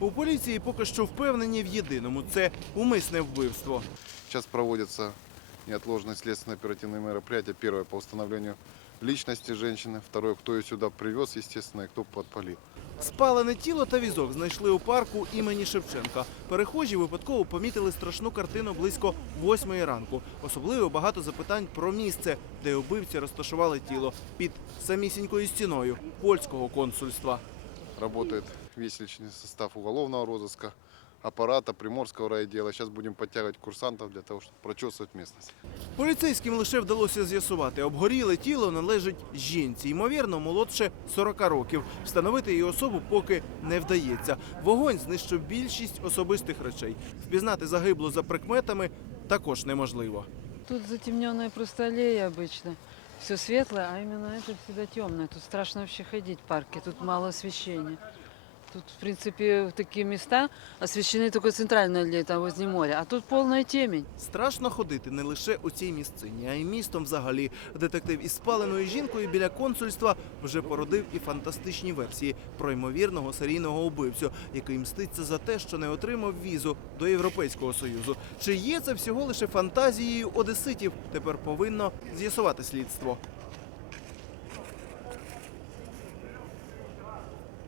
У поліції поки що впевнені в єдиному це умисне вбивство. Сейчас проводятся неотложные следственно-оперативные мероприятия. Первое по установлению личности женщины, второе, кто ее сюда привез, естественно, и кто подпалил. Спалене тіло та візок знайшли у парку імені Шевченка. Перехожі випадково помітили страшну картину близько восьмої ранку. Особливо багато запитань про місце, де убивці розташували тіло під самісінькою стіною польського консульства. Работает весь личный состав уголовного розыска, аппарата Приморского райотдела. Сейчас будем подтягивать курсантов для того, чтобы прочесывать местность. Поліцейським лише вдалося з'ясувати, обгоріле тіло належить жінці, ймовірно, молодше 40 років. Встановити її особу поки не вдається. Вогонь знищив більшість особистих речей. Впізнати загиблу за прикметами також неможливо. Тут затемненная просто аллея обычно. Все светлое, а именно это всегда темное. Тут страшно вообще ходить в парке, тут мало освещения. Тут, в принципе, такие места освещены только центральная аллея, там возле моря. А тут полная темень. Страшно ходити не лише у цій місцині, а й містом взагалі. Детектив із спаленою жінкою біля консульства вже породив і фантастичні версії про ймовірного серійного убивцю, який мститься за те, що не отримав візу до Європейського союзу. Чи є це всього лише фантазією одеситів? Тепер повинно з'ясувати слідство.